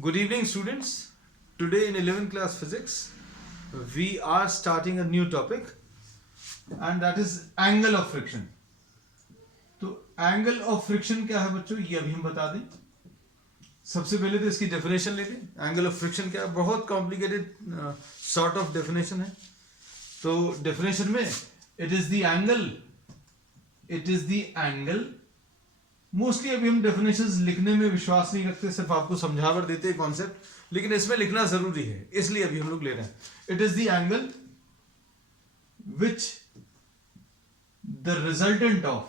Good evening, students. Today in 11th class physics, we are starting a new topic, and that is angle of friction. तो angle of friction क्या है बच्चों, ये अभी हम बता दें. सबसे पहले तो इसकी डेफिनेशन ले लें. एंगल ऑफ फ्रिक्शन क्या है, बहुत कॉम्प्लिकेटेड सॉर्ट ऑफ डेफिनेशन है. तो डेफिनेशन में it is the angle. Mostly अभी हम डेफिनेशंस लिखने में विश्वास नहीं रखते, सिर्फ आपको समझावर देते हैं कॉन्सेप्ट, लेकिन इसमें लिखना जरूरी है, इसलिए अभी हम लोग ले रहे हैं. It is the angle which the resultant of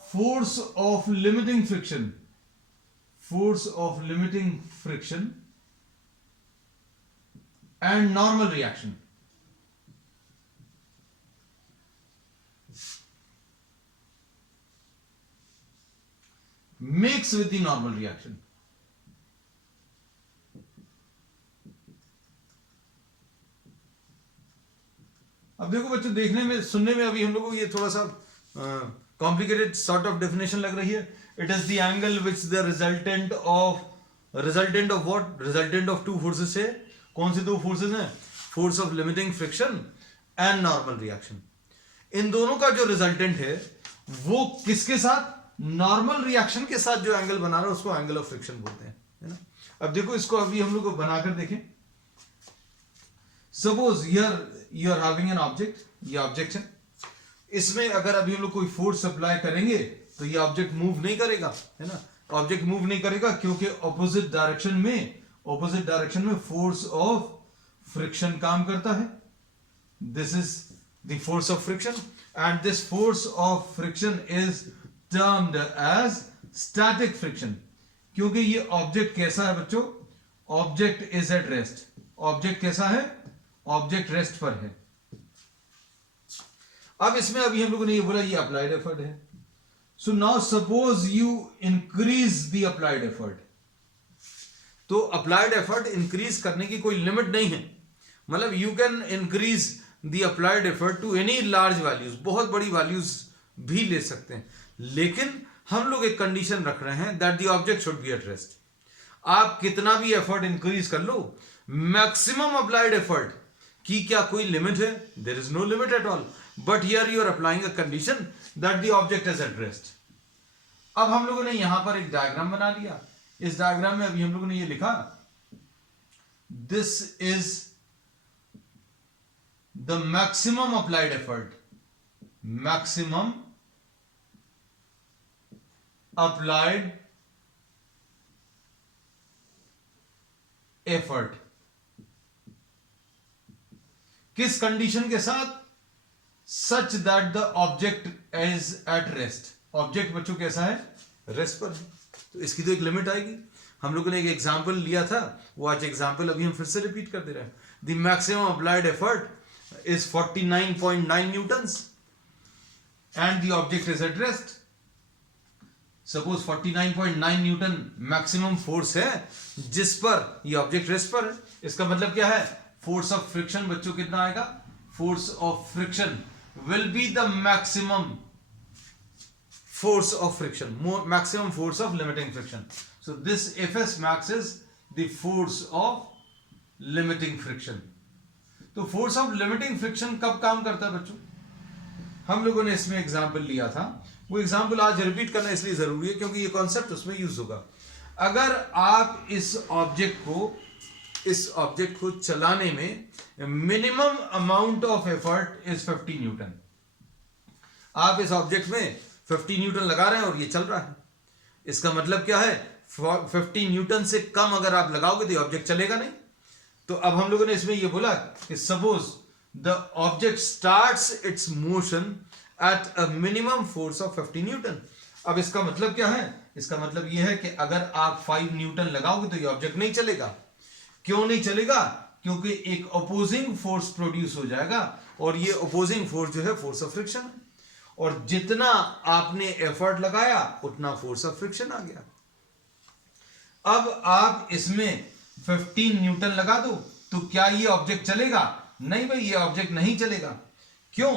force of limiting friction and normal reaction makes with the normal reaction. अब देखो बच्चों, देखने में सुनने में अभी हम लोगों को ये थोड़ा सा कॉम्प्लिकेटेड सॉर्ट ऑफ डेफिनेशन लग रही है. It is the angle which the resultant of what, resultant of two forces है. कौन से दो फोर्सेस हैं? Force of limiting friction and normal reaction. इन दोनों का जो रिजल्टेंट है वो किसके साथ? नॉर्मल रिएक्शन के साथ जो एंगल बना रहा है उसको एंगल ऑफ फ्रिक्शन बोलते हैं, है ना. अब देखो इसको अभी हम लोग बनाकर देखें. Suppose here you are having an object. ये ऑब्जेक्ट है. इसमें अगर अभी हम लोग कोई फोर्स अप्लाई करेंगे तो ये ऑब्जेक्ट मूव नहीं करेगा, है ना. ऑब्जेक्ट मूव नहीं करेगा क्योंकि ऑपोजिट डायरेक्शन में फोर्स ऑफ फ्रिक्शन काम करता है. This is the force of friction and this force of friction is termed as static friction. क्योंकि ये ऑब्जेक्ट कैसा है बच्चों? Object is at rest. Object कैसा है? ऑब्जेक्ट रेस्ट पर है. अब इसमें अभी हम लोगों ने ये बोला ये अप्लाइड एफर्ट है. So now suppose you increase the applied effort. तो अप्लाइड एफर्ट इंक्रीज करने की कोई लिमिट नहीं है. मतलब you can increase the applied effort to any large values. बहुत बड़ी वैल्यूज भी ले सकते हैं, लेकिन हम लोग एक कंडीशन रख रहे हैं that the object should be at rest. आप कितना भी एफर्ट इंक्रीज कर लो, मैक्सिमम अप्लाइड एफर्ट की क्या कोई लिमिट है? There is no limit at all. But here you are applying a condition that the object is at rest. अब हम लोगों ने यहां पर एक डायग्राम बना लिया. इस डायग्राम में अभी हम लोगों ने ये लिखा, this is the maximum applied effort. Maximum applied effort. किस कंडीशन के साथ? Such that the object is at rest. Object बच्चों कैसा है? रेस्ट पर है. तो इसकी तो एक लिमिट आएगी. हम लोगों ने एक एग्जांपल लिया था, वो आज एग्जांपल अभी हम फिर से रिपीट कर दे रहे हैं. The maximum applied effort is 49.9 Newton's and the object is at rest. Suppose 49.9 Newton maximum force है जिस पर ये ऑब्जेक्ट रेस्ट पर है. इसका मतलब क्या है? फोर्स ऑफ फ्रिक्शन बच्चों कितना आएगा? Force of friction will be the maximum force of friction, maximum force of limiting friction. So this Fs max is the force of limiting friction. तो force of limiting friction कब काम करता है बच्चों? हम लोगों ने इसमें एग्जांपल लिया था. वो एग्जांपल आज रिपीट करना इसलिए जरूरी है क्योंकि ये कॉन्सेप्ट उसमें यूज होगा. अगर आप इस ऑब्जेक्ट को चलाने में minimum amount of effort is 50 Newton. आप इस ऑब्जेक्ट में 50 न्यूटन लगा रहे हैं और ये चल रहा है. इसका मतलब क्या है? 50 न्यूटन से कम अगर आप लगाओगे तो ये ऑब्जेक्ट चलेगा नहीं. तो अब हम लोगों ने इसमें ये बोला कि suppose the object starts it's motion at a minimum force of 50 Newton. अब इसका मतलब क्या है? इसका मतलब यह है कि अगर आप 5 न्यूटन लगाओगे तो ये ऑब्जेक्ट नहीं चलेगा. क्यों नहीं चलेगा? क्योंकि एक अपोजिंग फोर्स प्रोड्यूस हो जाएगा और ये अपोजिंग फोर्स जो है फोर्स ऑफ फ्रिक्शन है. और जितना आपने एफर्ट लगाया उतना फोर्स ऑफ फ्रिक्शन आ गया. अब आप इसमें 15 न्यूटन लगा दो तो क्या ये ऑब्जेक्ट चलेगा? नहीं भाई, ये ऑब्जेक्ट नहीं चलेगा. क्यों?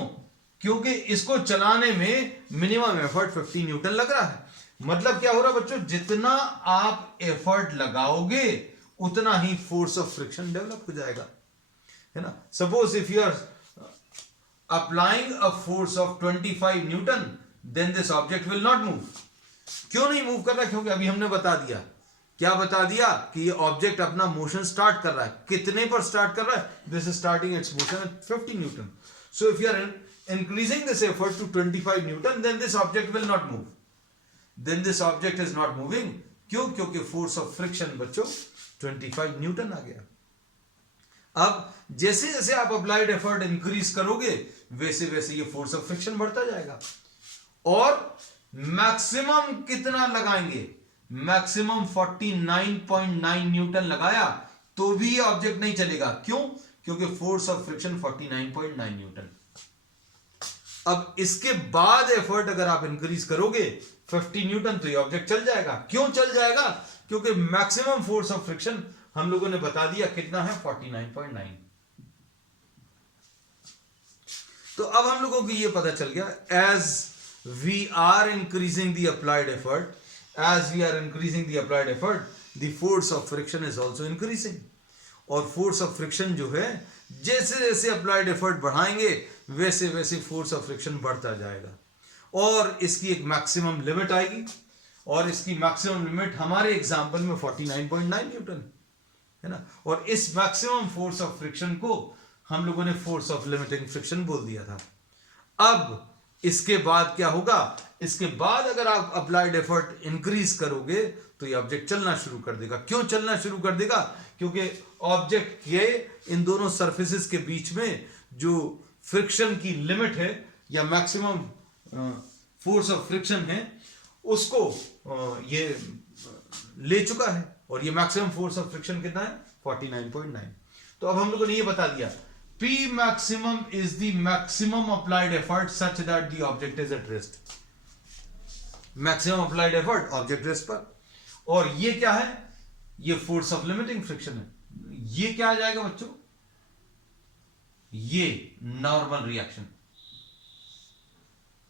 क्योंकि इसको चलाने में मिनिमम एफर्ट 50 न्यूटन लग रहा है। मतलब क्या हो रहा है बच्चों, जितना आप एफर्ट लगाओगे उतना ही फोर्स ऑफ फ्रिक्शन डेवलप हो जाएगा, है ना। Suppose if you are applying a force of 25 newton, then this object will not move. क्यों नहीं मूव कर रहा? क्योंकि अभी हमने बता दिया, क्या बता दिया, कि ये ऑब्जेक्ट अपना मोशन स्टार्ट कर रहा है। कितने पर स्टार्ट कर रहा है? This is starting its motion at 50 newton. So if you are increasing this effort to 25 newton, then this object will not move. Then this object is not moving. क्यों? क्योंकि फोर्स ऑफ फ्रिक्शन बच्चों 25 Newton आ गया। अब जैसे जैसे आप applied effort increase करोगे वैसे वैसे ये फोर्स ऑफ फ्रिक्शन बढ़ता जाएगा। और मैक्सिमम कितना लगाएंगे? मैक्सिमम 49.9 न्यूटन लगाया तो भी ये ऑब्जेक्ट नहीं चलेगा। क्यों? क्योंकि फोर्स ऑफ फ्रिक्शन 49.9 न्यूटन। अब इसके बाद एफर्ट अगर आप इंक्रीज करोगे 50 न्यूटन तो ये ऑब्जेक्ट चल जाएगा। क्यों चल जाएगा? क्योंकि मैक्सिमम फोर्स ऑफ फ्रिक्शन हम लोगों ने बता दिया कितना है, 49.9। तो अब हम लोगों को ये पता चल गया, as we are increasing the applied effort, the force of friction is also increasing. और फोर्स ऑफ फ्रिक्शन जो है, जैसे जैसे अप्लाइड एफर्ट बढ़ाएंगे वैसे वैसे फोर्स ऑफ फ्रिक्शन बढ़ता जाएगा। और इसकी एक मैक्सिमम लिमिट आएगी, और इसकी मैक्सिमम लिमिट हमारे एग्जांपल में 49.9 न्यूटन है ना। और इस मैक्सिमम फोर्स ऑफ फ्रिक्शन को हम लोगों ने फोर्स ऑफ लिमिटिंग फ्रिक्शन बोल दिया था। अब इसके बाद क्या होगा? इसके बाद अगर आप अप्लाइड एफर्ट इंक्रीज करोगे तो ये ऑब्जेक्ट चलना शुरू कर देगा। क्यों चलना शुरू कर देगा? क्योंकि ऑब्जेक्ट के इन दोनों सरफेसेस के बीच में जो फ्रिक्शन की लिमिट है या मैक्सिमम फोर्स ऑफ फ्रिक्शन है, उसको ये ले चुका है। और ये मैक्सिमम फोर्स ऑफ फ्रिक्शन कितना है? 49.9। तो अब हम लोगों ने ये बता दिया, P maximum is the maximum applied effort such that the object is at rest. Maximum applied effort object rest पर। और ये क्या है? ये फोर्स ऑफ लिमिटिंग फ्रिक्शन है। ये क्या आ जाएगा बच्चों? ये नॉर्मल रिएक्शन।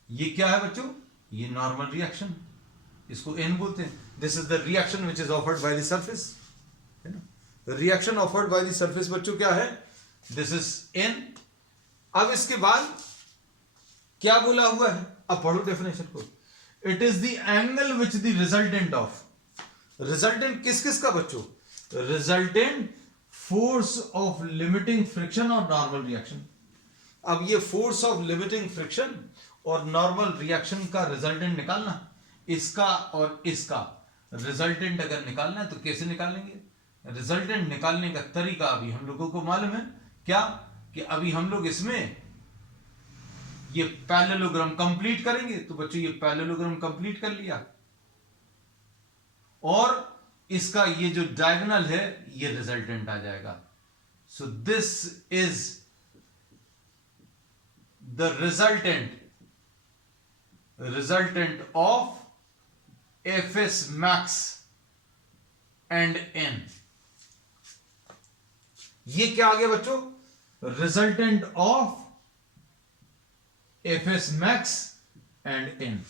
ये क्या है बच्चों? ये नॉर्मल रिएक्शन, इसको एन बोलते हैं। This is the reaction which is offered by the surface, है ना। Reaction offered by the surface बच्चों क्या है? This is an. अब इसके बाद क्या बोला हुआ है? अब पढ़ो डेफिनेशन को। It is the angle which the resultant of, resultant किस किस का बच्चों? Resultant force of limiting friction और नॉर्मल रिएक्शन। अब ये फोर्स ऑफ लिमिटिंग फ्रिक्शन और नॉर्मल रिएक्शन का रिजल्टेंट निकालना, इसका और इसका रिजल्टेंट अगर निकालना है तो कैसे निकालेंगे? रिजल्टेंट निकालने का तरीका अभी हम लोगों को मालूम है। क्या? कि अभी हम लोग इसमें ये पैरेललोग्राम कंप्लीट करेंगे। तो बच्चों ये पैरेललोग्राम कंप्लीट कर लिया, और इसका ये जो डायगोनल है ये रिजल्टेंट आ जाएगा। So this is the resultant of FS max and N. ये क्या आ गया बच्चों? Resultant of FS max and N.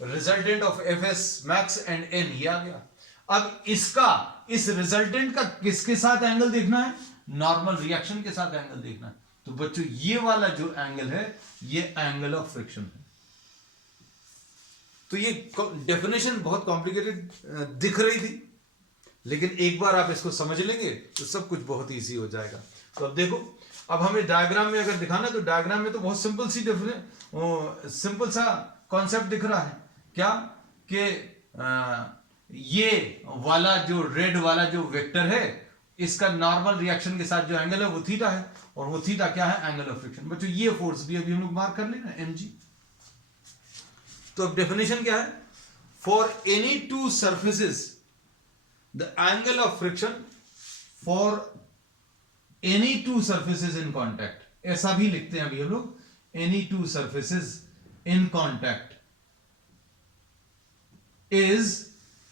Resultant of FS max and N ये आ गया। अब इसका, इस रिजल्टेंट का किसके साथ एंगल देखना है? नॉर्मल रिएक्शन के साथ एंगल देखना है। तो बच्चों ये वाला जो एंगल है ये एंगल ऑफ फ्रिक्शन है। तो ये डेफिनेशन बहुत कॉम्प्लिकेटेड दिख रही थी, लेकिन एक बार आप इसको समझ लेंगे तो सब कुछ बहुत इजी हो जाएगा। तो अब देखो, अब हमें डायग्राम में अगर दिखाना तो डायग्राम में तो बहुत सिंपल सा कॉन्सेप्ट दिख रहा है। क्या? कि ये वाला जो रेड वाला जो वेक्टर है, इसका नॉर्मल रिएक्शन के साथ जो एंगल है वो थीटा है, और वो थीटा क्या है? Angle of friction. बच्चों ये फोर्स भी अभी हम लोग मार्क कर लेना, mg। तो अब डेफिनेशन क्या है? For any to surfaces the angle of friction for any two surfaces in contact, ऐसा भी लिखते हैं अभी हम लोग, any two surfaces in contact is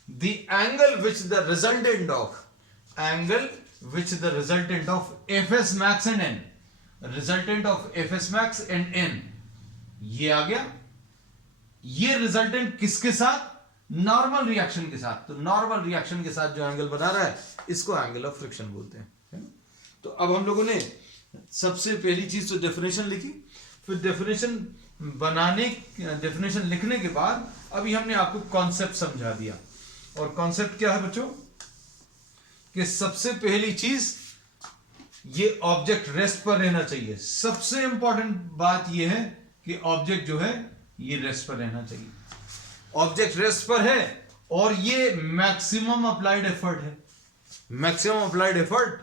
the angle which the resultant of fs max and n resultant of F S max and N, ये आ गया। ये रिजल्टेंट किसके साथ? नॉर्मल रिएक्शन के साथ। तो नॉर्मल रिएक्शन के साथ जो एंगल बना रहा है इसको एंगल ऑफ फ्रिक्शन बोलते हैं, है ना? तो अब हम लोगों ने सबसे पहली चीज तो डेफिनेशन लिखी, फिर डेफिनेशन लिखने के बाद अभी हमने आपको कॉन्सेप्ट समझा दिया। और कॉन्सेप्ट क्या है बच्चों? कि सबसे पहली चीज ये ऑब्जेक्ट रेस्ट पर रहना चाहिए। सबसे इंपॉर्टेंट बात ये है कि ऑब्जेक्ट जो है ये रेस्ट पर रहना चाहिए। ऑब्जेक्ट रेस्ट पर है और ये मैक्सिमम अप्लाइड एफर्ट है। मैक्सिमम अप्लाइड एफर्ट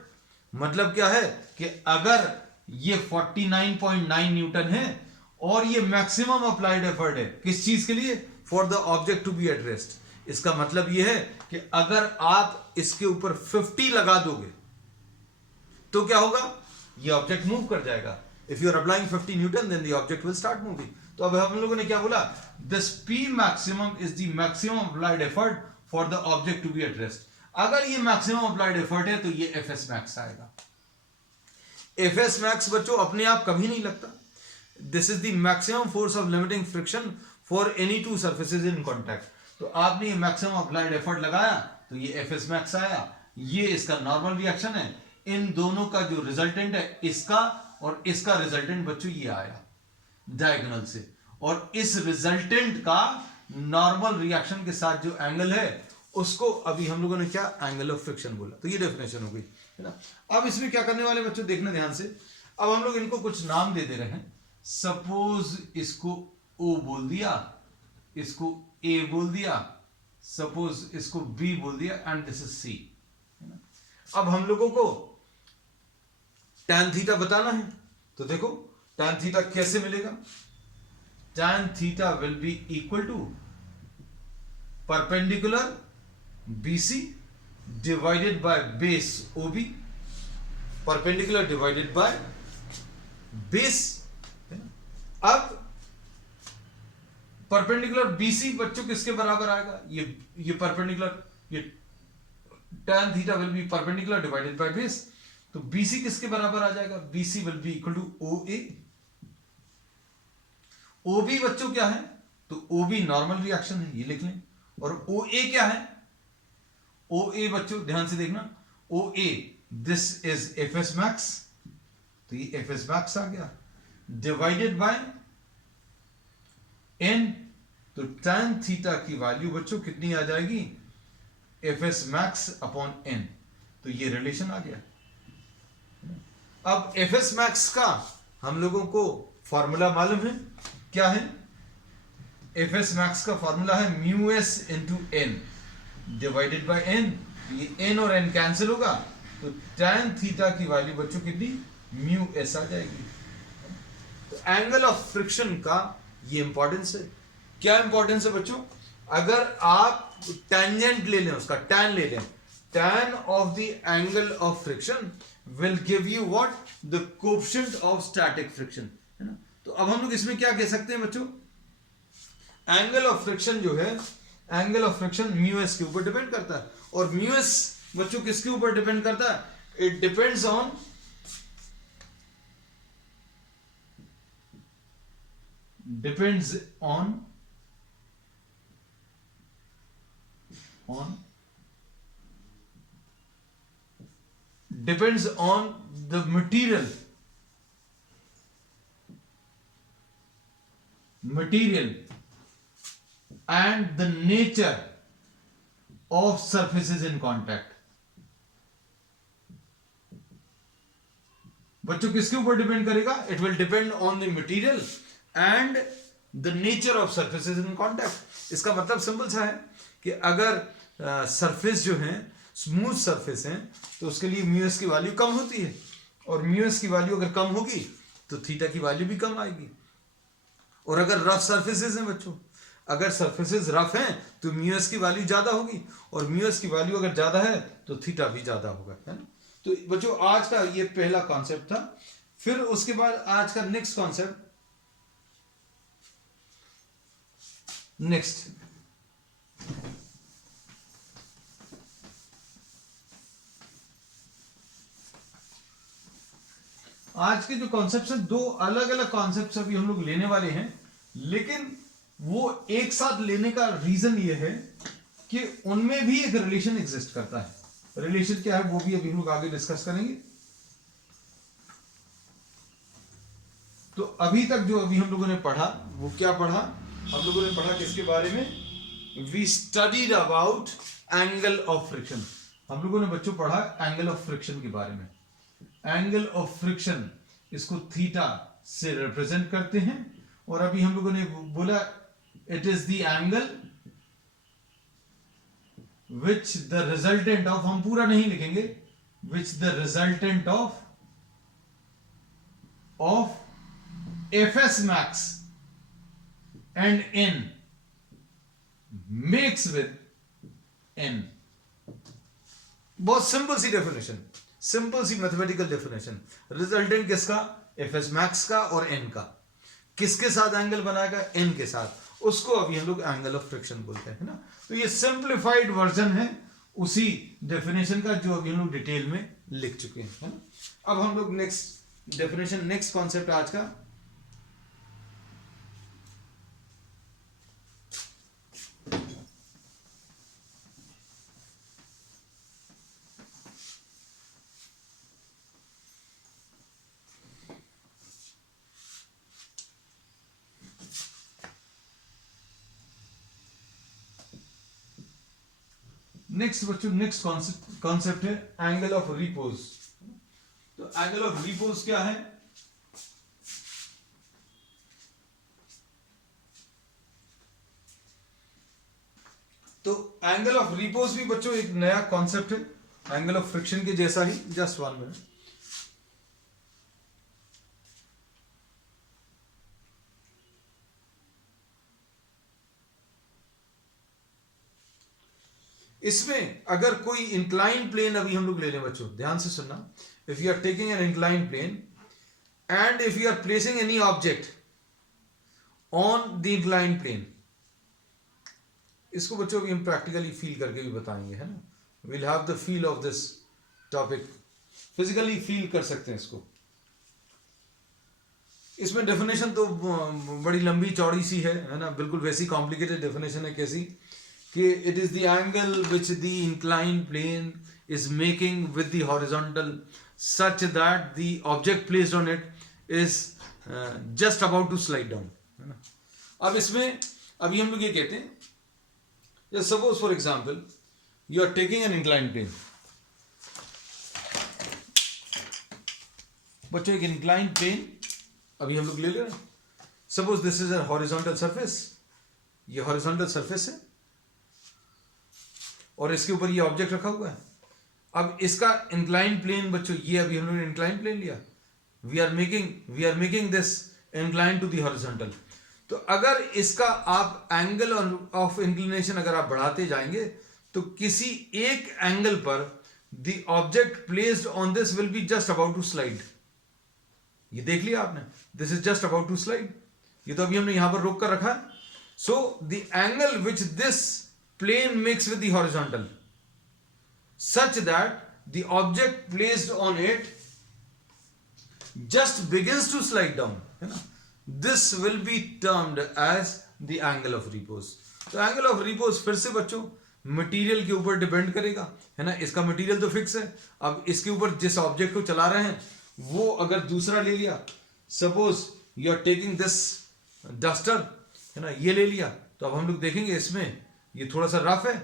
मतलब क्या है कि अगर ये 49.9 न्यूटन है और ये मैक्सिमम अप्लाइड एफर्ट है किस चीज के लिए? For the object to be at rest. इसका मतलब यह है कि अगर आप इसके ऊपर 50 लगा दोगे तो क्या होगा? ये ऑब्जेक्ट मूव कर जाएगा। If you are applying 50 newton then the object will start moving. तो अब हम लोगों ने क्या बोला? This P maximum is the maximum applied effort for the object to be at rest. अगर ये मैक्सिमम अप्लाइड एफर्ट है तो ये एफएस मैक्स आएगा। एफएस मैक्स बच्चों अपने आप कभी नहीं लगता। This is the maximum force of limiting friction for any two surfaces in contact. तो आपने ये मैक्सिमम अप्लाइड एफर्ट लगाया तो ये एफएस मैक्स आया। ये इसका नॉर्मल रिएक्शन है। इन दोनों का जो रिजल्टेंट है इसका और इसका रिजल्टेंट बच्चों ये आया डायगोनल से, और इस रिजल्टेंट का नॉर्मल रिएक्शन के साथ जो एंगल है उसको अभी हम लोगों ने क्या एंगल ऑफ फ्रिक्शन बोला। तो ये डेफिनेशन हो गई, है ना। अब इसमें क्या करने वाले बच्चों देखना ध्यान से। अब हम लोग इनको कुछ नाम दे दे रहे हैं। सपोज इसको O बोल दिया, इसको A बोल दिया, सपोज इसको B बोल दिया एंड दिस इज C, है ना। अब हम लोगों को tan थीटा बताना है। तो देखो tan थीटा कैसे मिलेगा? tan theta will be equal to perpendicular BC divided by base OB, perpendicular divided by base. अब परपेंडिकुलर BC बच्चों किसके बराबर आएगा? ये परपेंडिकुलर, ये tan theta will be perpendicular divided by base. तो BC किसके बराबर आ जाएगा? BC will be equal to OA। OB बच्चों क्या है? तो OB नॉर्मल रिएक्शन है, ये लिख लें। और OA क्या है? OA बच्चों ध्यान से देखना, OA this is FS max, तो ये एफएस मैक्स आ गया डिवाइडेड बाय n। तो tan थीटा की वैल्यू बच्चों कितनी आ जाएगी? FS max upon n। तो ये रिलेशन आ गया। अब एफएस मैक्स का हम लोगों को फॉर्मूला मालूम है, क्या है? एफएस मैक्स का फॉर्मूला है mu S into N divided by n। ये n और n कैंसिल होगा तो tan थीटा की वैल्यू बच्चों कितनी? म्यू एस आ जाएगी। तो एंगल ऑफ फ्रिक्शन का ये इंपॉर्टेंस है। क्या इंपॉर्टेंस है बच्चों? अगर आप टेंजेंट ले लें, उसका tan ले लें, tan of the angle of friction will give you what? The coefficient of static friction, है ना। तो अब हम लोग इसमें क्या कह सकते हैं बच्चों? एंगल ऑफ फ्रिक्शन जो है, angle of friction mu S के ऊपर डिपेंड करता है। और म्यू एस बच्चों किसके ऊपर डिपेंड करता है? It depends on depends on the material and the nature of surfaces in contact। बच्चों किसके ऊपर डिपेंड करेगा? It will depend on the material and the nature of surfaces in contact. इसका मतलब सिंपल सा है कि अगर सरफेस जो है स्मूथ सरफेस है तो उसके लिए म्यू एस की वैल्यू कम होती है, और म्यू एस की वैल्यू अगर कम होगी तो थीटा की वैल्यू भी कम आएगी। और अगर रफ सरफेसेज हैं बच्चों, अगर सरफेसेज रफ हैं तो म्यू एस की वैल्यू ज्यादा होगी, और म्यू एस की वैल्यू अगर ज्यादा है तो थीटा भी ज्यादा होगा, है ना। तो बच्चों आज का ये पहला कॉन्सेप्ट था। फिर उसके बाद आज का नेक्स्ट कॉन्सेप्ट, नेक्स्ट आज के जो कॉन्सेप्ट है, दो अलग अलग कॉन्सेप्ट अभी हम लोग लेने वाले हैं, लेकिन वो एक साथ लेने का रीजन ये है कि उनमें भी एक रिलेशन एग्जिस्ट करता है। रिलेशन क्या है वो भी अभी हम लोग आगे डिस्कस करेंगे। तो अभी तक जो अभी हम लोगों ने पढ़ा वो क्या पढ़ा, हम लोगों ने पढ़ा किसके बारे में, we studied about angle of friction. हम लोगों ने बच्चों पढ़ा एंगल ऑफ फ्रिक्शन के बारे में। एंगल ऑफ फ्रिक्शन इसको थीटा से रिप्रेजेंट करते हैं, और अभी हम लोगों ने बोला it is the angle which the resultant of, हम पूरा नहीं लिखेंगे, विच the resultant of Fs max and n makes with n। बहुत सिंपल सी डेफिनेशन, सिंपल सी मैथमेटिकल डेफिनेशन। रिजल्टेंट किसका, Fs max का और n का, किसके साथ एंगल बनाएगा, n के साथ, उसको अभी हम लोग एंगल ऑफ फ्रिक्शन बोलते हैं ना। तो ये सिंप्लीफाइड वर्जन है उसी डेफिनेशन का जो अभी हम लोग डिटेल में लिख चुके हैं, है ना। अब हम लोग नेक्स्ट डेफिनेशन, नेक्स्ट कॉन्सेप्ट आज का, नेक्स्ट बच्चों नेक्स्ट कॉन्सेप्ट है एंगल ऑफ रिपोज। तो एंगल ऑफ रिपोज क्या है, तो एंगल ऑफ रिपोज भी बच्चों एक नया कॉन्सेप्ट है एंगल ऑफ फ्रिक्शन के जैसा ही। Just 1 minute. इसमें अगर कोई इंक्लाइन प्लेन अभी हम लोग ले लें बच्चों, ध्यान से सुनना, if you are taking an incline plane and if you are placing any object on the incline plane, इसको बच्चों भी हम प्रैक्टिकली फील करके भी बताएंगे, है ना। Will have the feel of this topic, physically feel कर सकते हैं इसको। इसमें डेफिनेशन तो बड़ी लंबी चौड़ी सी है ना, बिल्कुल वैसी कॉम्प्लिकेटेड डेफिनेशन है कैसी कि it is the angle which the incline plane is making with the horizontal such that the object placed on it is just about to slide down, है ना। अब इसमें अभी हम लोग ये कहते हैं, suppose for example you are taking an incline plane. बच्चों एक इंक्लाइन प्लेन अभी हम लोग ले ले रहे हैं। Suppose this is a horizontal surface, ये हॉरिजॉन्टल सरफेस है और इसके ऊपर ये ऑब्जेक्ट रखा हुआ है। अब इसका इंक्लाइन प्लेन बच्चों, ये अभी हम लोगों ने इंक्लाइन प्लेन लिया, we are making this incline to the horizontal. तो अगर इसका आप एंगल ऑफ इंक्लिनेशन अगर आप बढ़ाते जाएंगे तो किसी एक एंगल पर the object placed on this will be just about to slide. ये देख लिया आपने, this is just about to slide. ये तो अभी हमने यहां पर रोक कर रखा है। So the angle which this plane makes with the horizontal such that the object placed on it just begins to slide down, है ना। This will be termed as the angle of repose। तो angle of repose फिर से बच्चों material के ऊपर depend करेगा, है ना। इसका मटेरियल तो फिक्स है। अब इसके ऊपर जिस ऑब्जेक्ट को चला रहे हैं वो अगर दूसरा ले लिया, suppose you are taking this duster, है ना, ये ले लिया, तो अब हम लोग देखेंगे इसमें ये थोड़ा सा रफ है,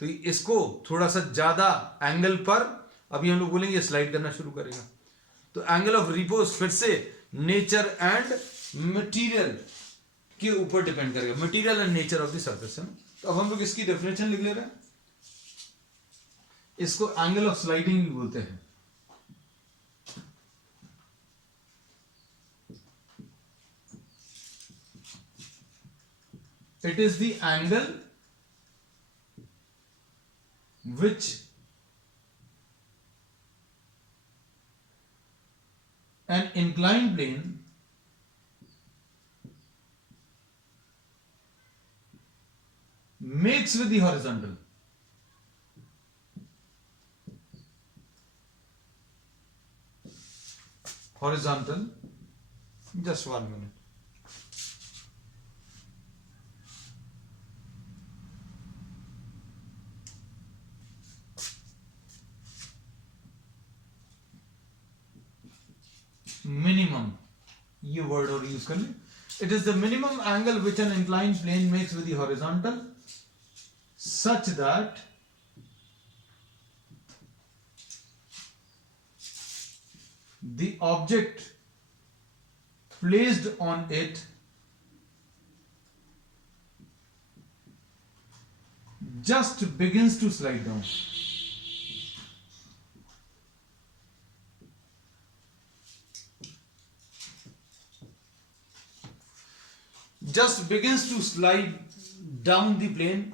तो इसको थोड़ा सा ज्यादा एंगल पर अभी हम लोग बोलेंगे स्लाइड करना शुरू करेगा। तो एंगल ऑफ रिपोज फिर से नेचर एंड मटेरियल के ऊपर डिपेंड करेगा, material and nature of the surface, है ना। तो अब हम लोग इसकी डेफिनेशन लिख ले रहे हैं। इसको एंगल ऑफ स्लाइडिंग भी बोलते हैं। It is the angle which an inclined plane makes with the horizontal। horizontal, just 1 minute. Minimum, ये word और use कर ले. It is the minimum angle which an inclined plane makes with the horizontal such that the object placed on it just begins to slide down. Just begins to slide down the plane.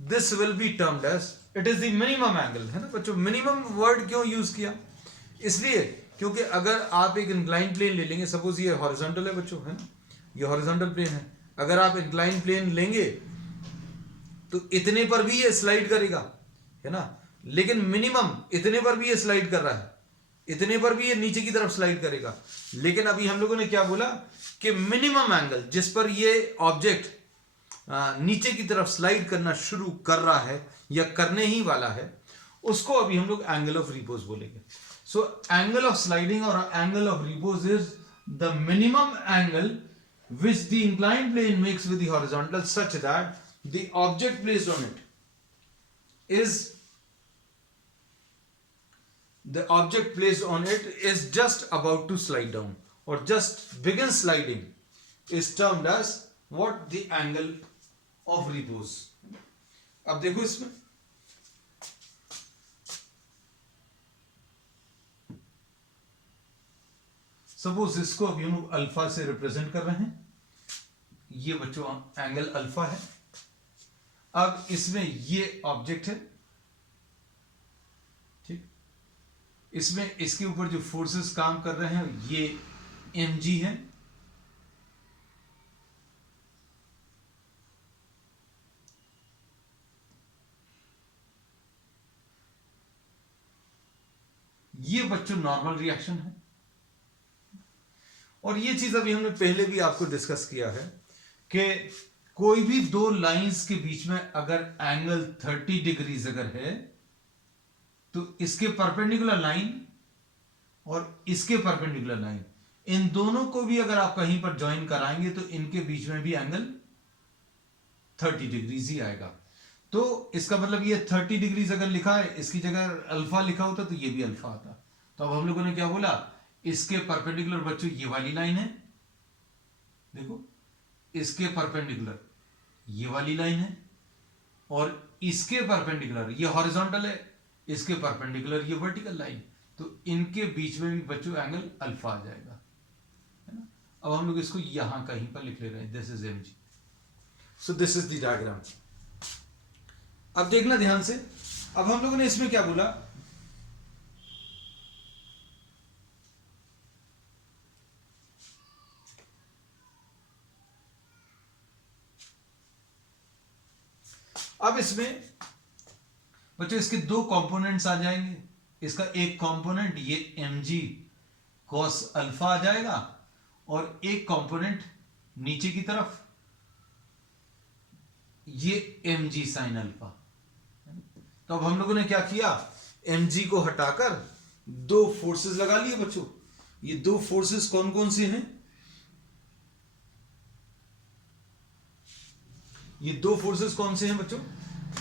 This will be termed as, it is the minimum angle, है ना बच्चों. Minimum word क्यों use किया? इसलिए क्योंकि अगर आप एक इंक्लाइन प्लेन ले लेंगे, सपोज ये हॉरिजॉन्टल है बच्चों, है ना, ये हॉरिजॉन्टल प्लेन है. अगर आप इंक्लाइन प्लेन लेंगे तो इतने पर भी ये स्लाइड करेगा, है ना, लेकिन मिनिमम इतने पर भी ये स्लाइड कर रहा है, इतने पर भी ये नीचे की तरफ स्लाइड करेगा. लेकिन अभी हम लोगों ने क्या बोला कि मिनिमम एंगल जिस पर ये ऑब्जेक्ट नीचे की तरफ स्लाइड करना शुरू कर रहा है या करने ही वाला है, उसको अभी हम लोग एंगल ऑफ रिपोज बोलेंगे. सो एंगल ऑफ स्लाइडिंग और angle of repose is the minimum angle which the inclined plane makes with the horizontal such that the object placed on it is just about to slide down or just begin sliding is termed as what? The angle of repose. अब देखो इसमें suppose इसको अभी हम alpha से represent कर रहे हैं. ये बच्चों एंगल अल्फा है. अब इसमें ये ऑब्जेक्ट है, ठीक, इसमें इसके ऊपर जो फोर्सेस काम कर रहे हैं ये mg है. ये बच्चों नॉर्मल रिएक्शन है. और ये चीज अभी हमने पहले भी आपको डिस्कस किया है कि कोई भी दो लाइंस के बीच में अगर एंगल 30 डिग्रीज अगर है तो इसके परपेंडिकुलर लाइन और इसके परपेंडिकुलर लाइन, इन दोनों को भी अगर आप कहीं पर ज्वाइन कराएंगे तो इनके बीच में भी एंगल 30 डिग्रीज ही आएगा. तो इसका मतलब ये 30 डिग्रीज अगर लिखा है, इसकी जगह अल्फा लिखा होता तो ये भी अल्फा आता. तो अब हम लोगों ने क्या बोला, इसके परपेंडिकुलर बच्चों ये वाली लाइन है, देखो इसके परपेंडिकुलर ये वाली लाइन है, और इसके परपेंडिकुलर ये हॉरिजॉन्टल है, इसके परपेंडिकुलर ये वर्टिकल लाइन. तो इनके बीच में भी बच्चों एंगल अल्फा आ जाएगा, है ना. अब हम लोग इसको यहां कहीं पर लिख ले रहे हैं, this is mg. So this is the diagram. अब देखना ध्यान से. अब हम लोगों ने इसमें क्या बोला, अब इसमें बच्चों इसके दो कंपोनेंट्स आ जाएंगे. इसका एक कंपोनेंट ये mg cos अल्फा आ जाएगा और एक कंपोनेंट नीचे की तरफ ये mg sin अल्फा. तो अब हम लोगों ने क्या किया, mg को हटाकर दो फोर्सेस लगा लिए बच्चों. ये दो फोर्सेस कौन कौन से हैं, ये दो फोर्सेस कौन से हैं बच्चों,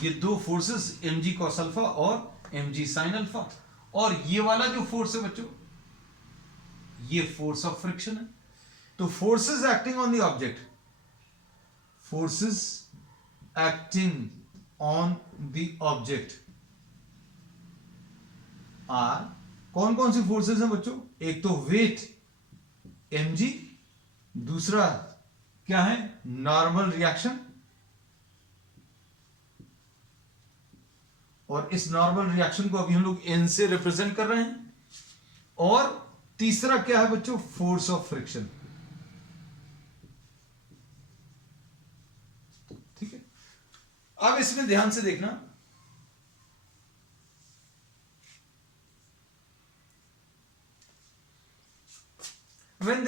ये दो फोर्सेस mg cos अल्फा और mg sin अल्फा. और ये वाला जो फोर्स है बच्चों ये फोर्स ऑफ फ्रिक्शन है. तो forces acting on the object, forces acting on the object are, कौन कौन सी फोर्सेस हैं बच्चों, एक तो वेट mg, दूसरा क्या है नॉर्मल रिएक्शन, और इस नॉर्मल रिएक्शन को अभी हम लोग n से रिप्रेजेंट कर रहे हैं, और तीसरा क्या है बच्चों फोर्स ऑफ फ्रिक्शन. ठीक है. अब इसमें ध्यान से देखना,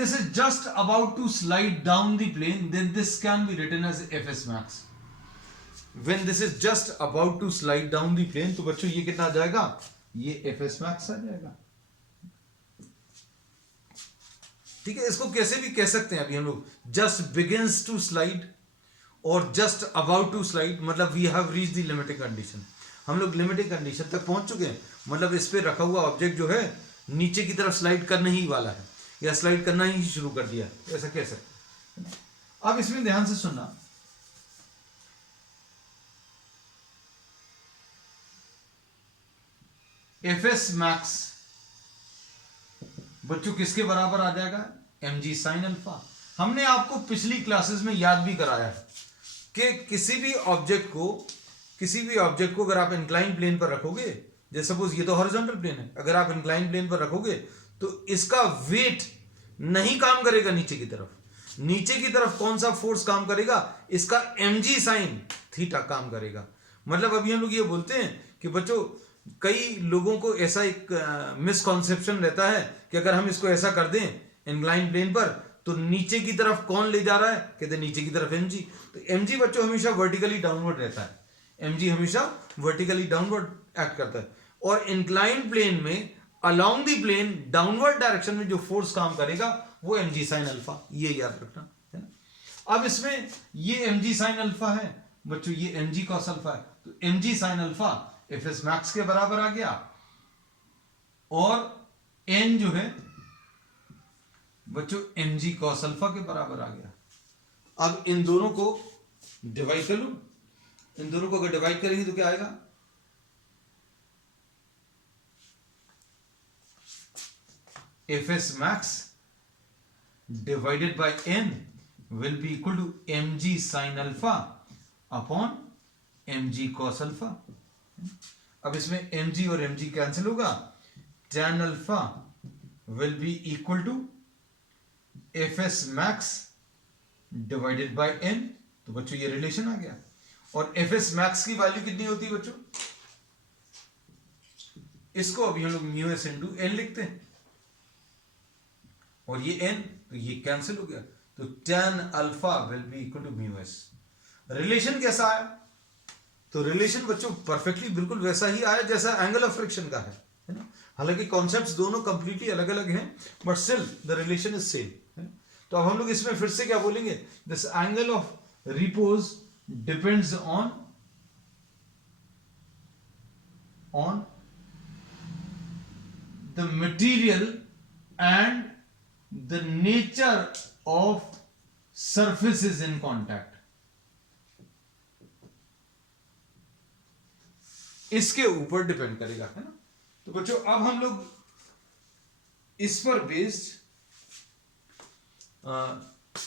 this is just about to slide down the plane, then this can be written as Fs max. When this is just about to slide down the plane, तो बच्चों ये कितना आ जाएगा, ये Fs max आ जाएगा। ठीक है, इसको कैसे भी कह सकते हैं अभी हम लोग, just begins to slide और just about to slide, मतलब we have reached the limiting condition, हम लोग लिमिटिंग कंडीशन तक पहुंच चुके हैं, मतलब इस पे रखा हुआ ऑब्जेक्ट जो है नीचे की तरफ स्लाइड करने ही वाला है या स्लाइड करना ही शुरू कर दिया, ऐसा कह सकते हैं। अब इसमें ध्यान से सुनना, Fs max बच्चों किसके बराबर आ जाएगा, mg sin अल्फा। हमने आपको पिछली क्लासेस में याद भी कराया है कि किसी भी ऑब्जेक्ट को अगर आप इंक्लाइन प्लेन पर रखोगे, जैसे सपोज ये तो हॉरिजॉन्टल प्लेन है, अगर आप इंक्लाइन प्लेन पर रखोगे तो इसका वेट नहीं काम करेगा नीचे की तरफ। नीचे की तरफ कौन सा फोर्स काम करेगा, इसका mg sin थीटा काम करेगा। मतलब अभी हम लोग ये बोलते हैं कि बच्चों कई लोगों को ऐसा एक मिसकॉन्सेप्शन रहता है कि अगर हम इसको ऐसा कर दें इंक्लाइन प्लेन पर तो नीचे की तरफ कौन ले जा रहा है, कहते हैं नीचे की तरफ mg। तो mg बच्चों हमेशा वर्टिकली डाउनवर्ड रहता है, mg हमेशा वर्टिकली डाउनवर्ड एक्ट करता है, और इंक्लाइन प्लेन में along the plane downward direction में जो फोर्स काम करेगा वो mg sin अल्फा, ये याद रखना है ना। अब इसमें ये mg sin अल्फा है बच्चों, ये mg cos अल्फा है, तो mg sin alpha Fs max के बराबर आ गया, और n जो है बच्चों mg cos अल्फा के बराबर आ गया। अब इन दोनों को डिवाइड कर लो, इन दोनों को अगर डिवाइड करेंगे तो क्या आएगा, Fs max divided by n will be equal to mg sin alpha upon mg cos alpha। अब इसमें mg और mg कैंसिल होगा, tan alpha will be equal to Fs max divided by n। तो बच्चों ये रिलेशन आ गया, और Fs max की वैल्यू कितनी होती है बच्चों, इसको अभी हम लोग म्यू एस इंटू एन लिखते हैं, और ये n तो ये कैंसिल हो गया, तो tan alpha will be equal to mu S. Relation कैसा आया, तो रिलेशन बच्चों परफेक्टली बिल्कुल वैसा ही आया जैसा एंगल ऑफ फ्रिक्शन का है ना। हालांकि कॉन्सेप्ट्स दोनों कंप्लीटली अलग अलग हैं, but still the relation is same. तो अब हम लोग इसमें फिर से क्या बोलेंगे, this angle of repose depends on the material and the nature of surfaces in contact। इसके ऊपर डिपेंड करेगा, है ना। तो बच्चों अब हम लोग इस पर बेस्ड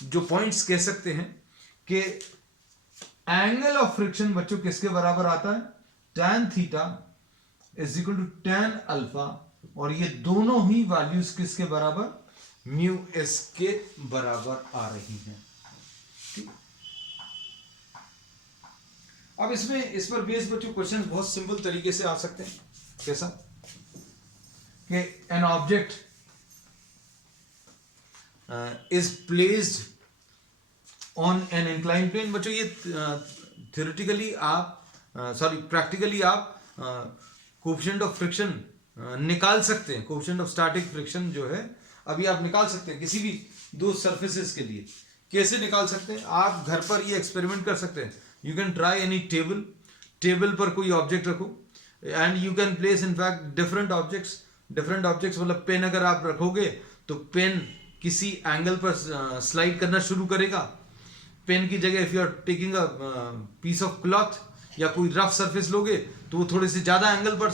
जो पॉइंट्स कह सकते हैं कि एंगल ऑफ फ्रिक्शन बच्चों किसके बराबर आता है, tan theta is equal to tan alpha, और ये दोनों ही वैल्यूज किसके बराबर, म्यू एस के बराबर आ रही है। ठीक, अब इसमें इस पर बेस बच्चों क्वेश्चंस बहुत सिंपल तरीके से आ सकते हैं। कैसा कि an object is placed on an incline plane. बच्चों ये थ्योरेटिकली आप प्रैक्टिकली आप कोएफिशिएंट ऑफ फ्रिक्शन निकाल सकते हैं। कोएफिशिएंट ऑफ स्टैटिक फ्रिक्शन जो है अभी आप निकाल सकते हैं किसी भी दो सरफेसेस के लिए। कैसे निकाल सकते हैं, आप घर पर ये एक्सपेरिमेंट कर सकते हैं। You can try any table पर कोई ऑब्जेक्ट रखो and you can place in fact different objects मतलब पेन अगर आप रखोगे तो पेन किसी एंगल पर स्लाइड करना शुरू करेगा। पेन की जगह if you are taking a piece of cloth या कोई रफ सरफेस लोगे तो वो थोड़े से ज्यादा एंगल पर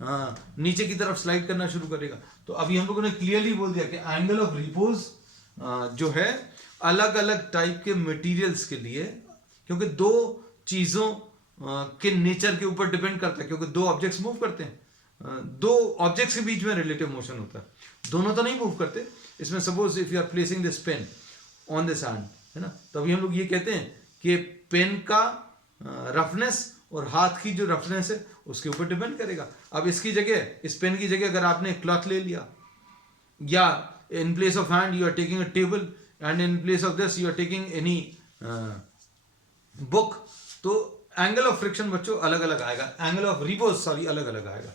नीचे की तरफ स्लाइड करना शुरू करेगा। तो अभी हम लोगों ने क्लियरली बोल दिया कि एंगल ऑफ रिपोज जो है अलग अलग टाइप के मटेरियल्स के लिए, क्योंकि दो चीजों के नेचर के ऊपर डिपेंड करता है, क्योंकि दो ऑब्जेक्ट्स मूव करते हैं, दो ऑब्जेक्ट्स के बीच में रिलेटिव मोशन होता है, दोनों तो नहीं मूव करते। इसमें suppose if you are placing this pen on this hand, है ना, तो अभी हम लोग ये कहते हैं कि पेन का रफनेस और हाथ की जो रफनेस है उसके ऊपर डिपेंड करेगा। अब इसकी जगह, इस पेन की जगह अगर आपने क्लॉथ ले लिया या in place of hand you are taking a table and in place of this you are taking any book, तो एंगल ऑफ फ्रिक्शन बच्चों अलग अलग आएगा, एंगल ऑफ रिपोज सॉरी अलग अलग आएगा।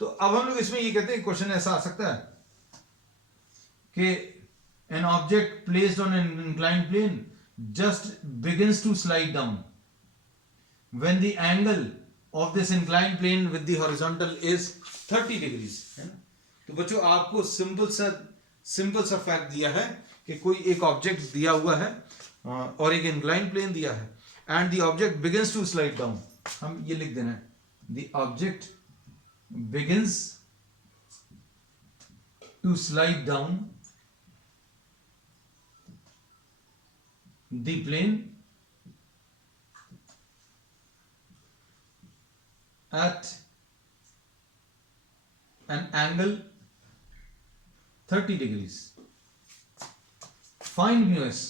तो अब हम लोग इसमें ये कहते हैं, क्वेश्चन ऐसा आ सकता है कि an object placed on an inclined plane just begins to slide down when the angle of this inclined plane with the horizontal is 30 degrees, है ना। तो बच्चों आपको सिंपल सा फैक्ट दिया है कि कोई एक ऑब्जेक्ट दिया हुआ है और एक इंक्लाइन प्लेन दिया है and the object begins to slide down. हम ये लिख देना है, the object begins to slide down the plane at an angle 30 degrees. Find mu s.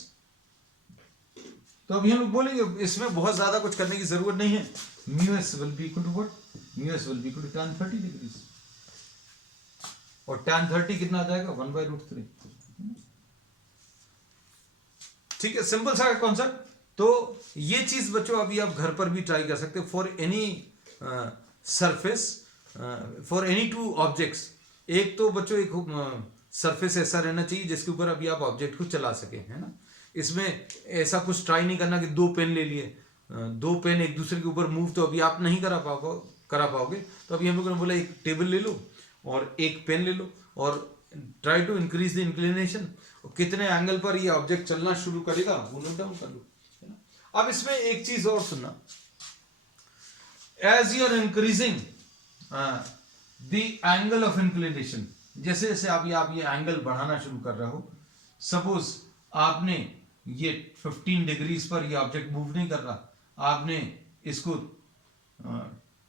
तो अभी हम लोग बोलेंगे, इसमें बहुत ज्यादा कुछ करने की जरूरत नहीं है। mu s will be equal to what? mu s will be equal to tan 30 degrees. और tan 30 कितना आ जाएगा? 1/√3। ठीक है, सिंपल सा कॉन्सेप्ट। तो ये चीज बच्चों अभी आप घर पर भी ट्राई कर सकते हो। For any surface, for any two objects, एक तो बच्चों एक सरफेस ऐसा रहना चाहिए जिसके ऊपर अभी आप ऑब्जेक्ट को चला सके, है ना। इसमें ऐसा कुछ ट्राई नहीं करना कि दो पेन ले लिए, दो पेन एक दूसरे के ऊपर मूव तो अभी आप नहीं करा पाओगे। तो अभी हम लोगों ने बोला एक टेबल ले लो और एक पेन ले लो और try to increase the inclination, कितने एंगल पर ये ऑब्जेक्ट चलना शुरू करेगा वो नोट डाउन कर लो, है ना। अब इसमें एक चीज और सुनना, as you are increasing the angle of inclination, जैसे जैसे आप ये एंगल बढ़ाना शुरू कर रहे हो, सपोज आपने ये 15 डिग्रीज पर ये ऑब्जेक्ट मूव नहीं कर रहा, आपने इसको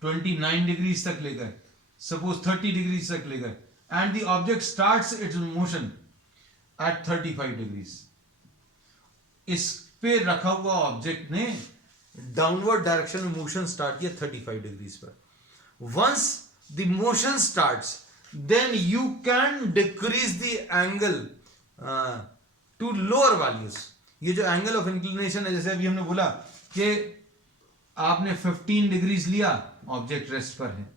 29 डिग्रीज तक ले गए, सपोज 30 डिग्रीज तक ले गए, and the object starts its motion at 35 degrees. इस पे रखा हुआ ऑब्जेक्ट ने डाउनवर्ड डायरेक्शन में मोशन स्टार्ट किया 35 डिग्रीज पर। Once the motion starts then you can decrease the angle to lower values. ये जो एंगल ऑफ इंक्लिनेशन है, जैसे अभी हमने बोला कि आपने 15 डिग्रीज लिया, ऑब्जेक्ट रेस्ट पर है,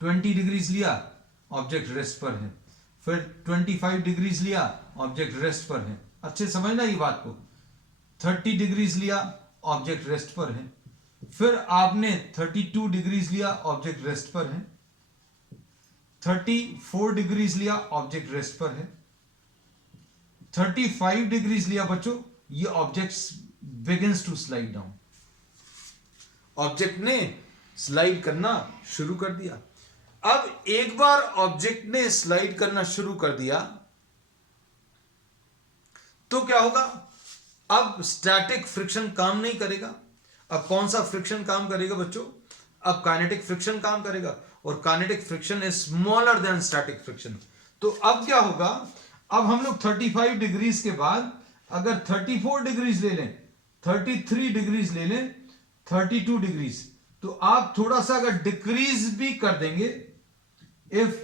20 डिग्रीज लिया, ऑब्जेक्ट रेस्ट पर है, फिर 25 डिग्रीज लिया, ऑब्जेक्ट रेस्ट पर है। अच्छे समझना ये बात को। 30 डिग्रीज लिया, ऑब्जेक्ट रेस्ट पर है, फिर आपने 32 डिग्रीज लिया, ऑब्जेक्ट रेस्ट पर है, 34 डिग्रीज लिया, ऑब्जेक्ट रेस्ट पर है, 35 डिग्रीज लिया बच्चों, ये object begins to slide down. Object ने स्लाइड करना शुरू कर दिया। अब एक बार ऑब्जेक्ट ने स्लाइड करना शुरू कर दिया तो क्या होगा? अब स्टैटिक फ्रिक्शन काम नहीं करेगा। अब कौन सा फ्रिक्शन काम करेगा बच्चों? अब काइनेटिक फ्रिक्शन काम करेगा, और kinetic friction is smaller than static friction. तो अब क्या होगा? अब हम लोग 35 डिग्रीज के बाद अगर 34 डिग्रीज ले लें, 33 डिग्रीज ले लें, 32 डिग्रीज, तो आप थोड़ा सा अगर डिक्रीज भी कर देंगे, if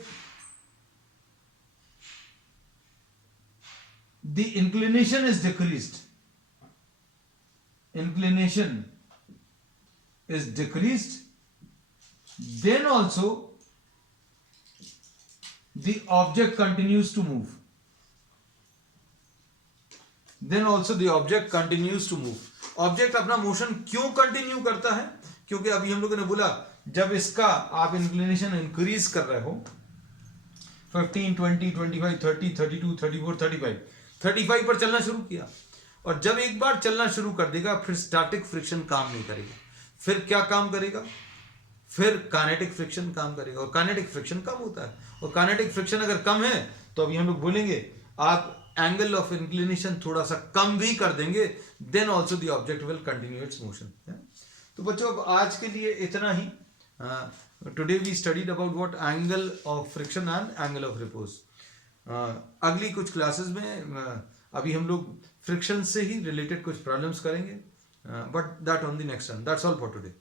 the inclination is decreased, then also the object continues to move. Object अपना मोशन क्यों कंटिन्यू करता है? क्योंकि अभी हम लोगों ने बोला जब इसका आप इंक्लिनेशन इंक्रीज कर रहे हो 15, 20, 25, 30, 32, 34, 35 पर चलना शुरू किया, और जब एक बार चलना शुरू कर देगा फिर स्टैटिक फ्रिक्शन काम नहीं करेगा। फिर क्या काम करेगा? फिर काइनेटिक फ्रिक्शन काम करेगा, और काइनेटिक फ्रिक्शन कम होता है, और काइनेटिक फ्रिक्शन अगर कम है तो अभी हम लोग बोलेंगे आप एंगल ऑफ इंक्लिनेशन थोड़ा सा कम भी कर देंगे, then also the object will continue its motion. तो बच्चों अब आज के लिए इतना ही। Today we studied about what angle of friction and angle of repose. अगली कुछ क्लासेस में अभी हम लोग फ्रिक्शन से ही रिलेटेड कुछ प्रॉब्लम्स करेंगे, but that on the next one. That's all for today.